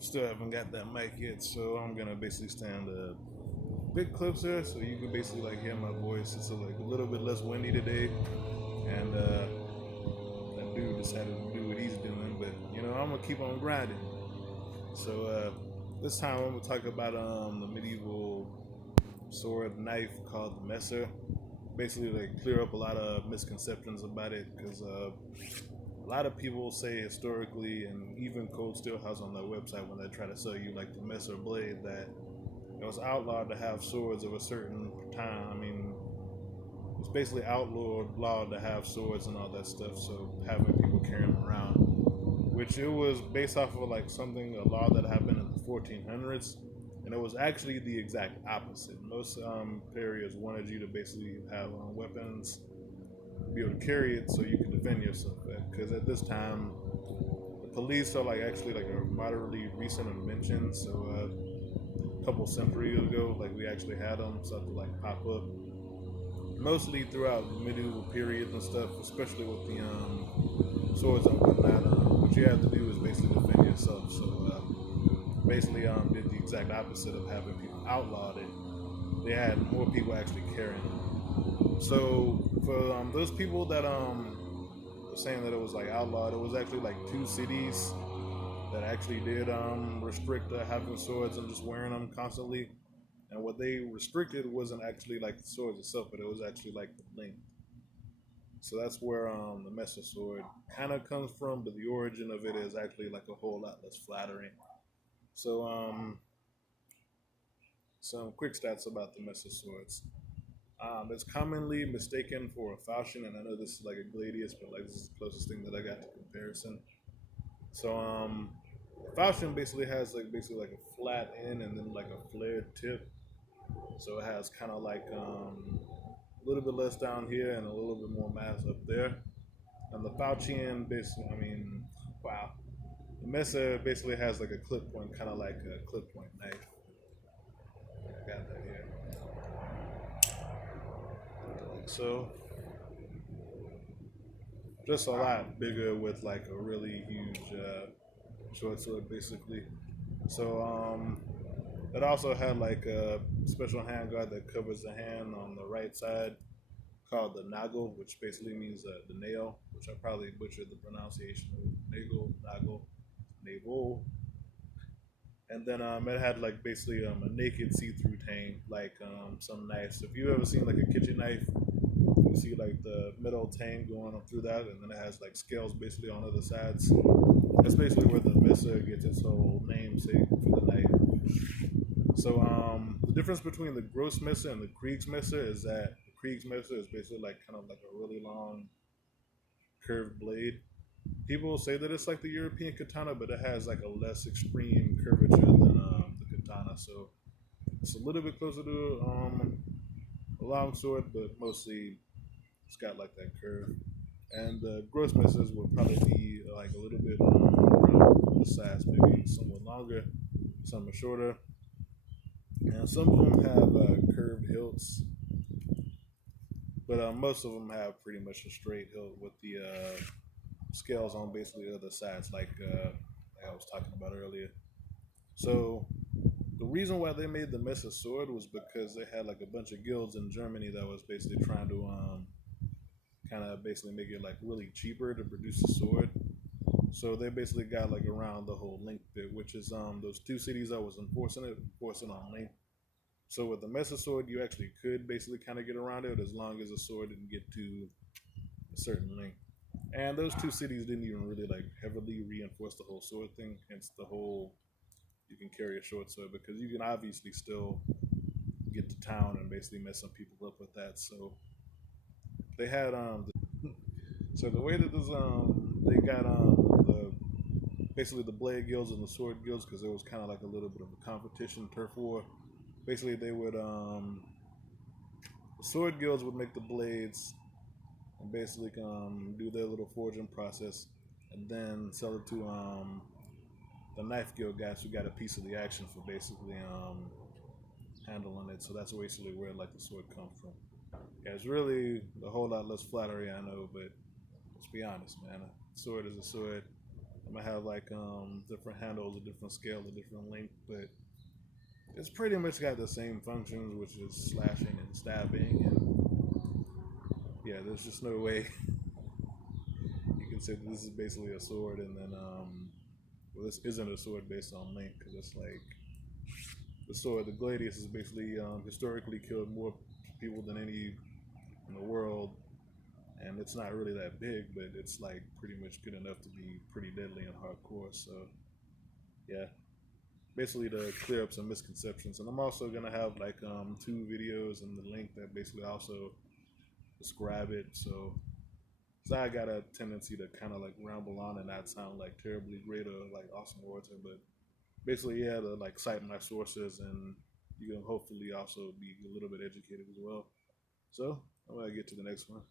Still haven't got that mic yet, so I'm gonna basically stand a bit closer so you can basically like hear my voice. It's like a little bit less windy today, and that dude decided to do what he's doing, but I'm gonna keep on grinding. So this time I'm gonna talk about the medieval sword knife called the messer. Basically, like clear up a lot of misconceptions about it because a lot of people say historically, and even Cold Steel House on their website when they try to sell you like the messer blade, that it was outlawed to have swords of a certain time. I mean, it's basically outlawed to have swords and all that stuff. So having people carrying them around, which it was based off of like something, a law that happened in the 1400s, and it was actually the exact opposite. Most areas wanted you to basically have weapons, be able to carry it so you can defend yourself. Because at this time, the police are like actually like a moderately recent invention. So a couple centuries ago, like we actually had them start to like pop up, mostly throughout the medieval period and stuff, especially with the swords and whatnot. What you have to do is basically defend yourself. So basically did the exact opposite of having people outlawed it. They had more people actually carrying them. So for those people that were saying that it was like outlawed, it was actually like two cities that actually did restrict having swords and just wearing them constantly. And what they restricted wasn't actually like the swords itself, but it was actually like the length. So that's where the messer sword kind of comes from, but the origin of it is actually like a whole lot less flattering. So some quick stats about the messer swords. It's commonly mistaken for a falchion, and I know this is like a gladius, but like this is the closest thing that I got to comparison. So falchion basically has like like a flat end and then like a flared tip. So it has kind of like a little bit less down here and a little bit more mass up there. And the falchion basically, I mean, wow. The messer basically has like a clip point, kind of like a clip point knife. I got that here. So just a lot bigger with like a really huge short sword, basically. So it also had like a special handguard that covers the hand on the right side, called the nagel, which basically means the nail, which I probably butchered the pronunciation of nagel, navel. And then it had like basically a naked see-through tang, like some knives. If you ever seen like a kitchen knife, you see like the metal tang going up through that, and then it has like scales basically on other sides. That's basically where the messer gets its whole namesake for the knife. So the difference between the grossmesser and the kriegsmesser is that the kriegsmesser is basically like kind of like a really long curved blade. People say that it's like the European katana, but it has like a less extreme curvature than the katana. So it's a little bit closer to a long sword, but mostly it's got like that curve. And the gross messers would probably be like a little bit around the size, maybe somewhat longer, some are shorter, and some of them have curved hilts, but most of them have pretty much a straight hilt with the scales on basically the other sides, like I was talking about earlier. So the reason why they made the Messer sword was because they had like a bunch of guilds in Germany that was basically trying to kind of basically make it like really cheaper to produce a sword. So they basically got like around the whole length bit, which is those two cities that was enforcing on length. So with the Messer sword, you actually could basically kind of get around it as long as the sword didn't get to a certain length. And those two cities didn't even really like heavily reinforce the whole sword thing, hence the whole you can carry a short sword, because you can obviously still get to town and basically mess some people up with that. So they had so the way that this they got the basically the blade guilds and the sword guilds, because there was kind of like a little bit of a competition, turf war. Basically they would the sword guilds would make the blades and basically do their little forging process, and then sell it to the knife guild guys who got a piece of the action for basically handling it. So that's basically where like the sword comes from. Yeah, it's really a whole lot less flattery, I know, but let's be honest, man. A sword is a sword. I'm gonna have like different handles, a different scale, a different length, but it's pretty much got the same functions, which is slashing and stabbing. And yeah, there's just no way you can say that this is basically a sword, and then well, this isn't a sword based on length because it's like the sword, the gladius, has basically historically killed more people than any in the world, and it's not really that big, but it's like pretty much good enough to be pretty deadly and hardcore. So yeah, basically to clear up some misconceptions. And I'm also gonna have like two videos in the link that basically also describe it. So I got a tendency to kind of like ramble on and not sound like terribly great or like awesome orator, but basically yeah, to like cite my sources, and you can hopefully also be a little bit educated as well. So I'm gonna get to the next one.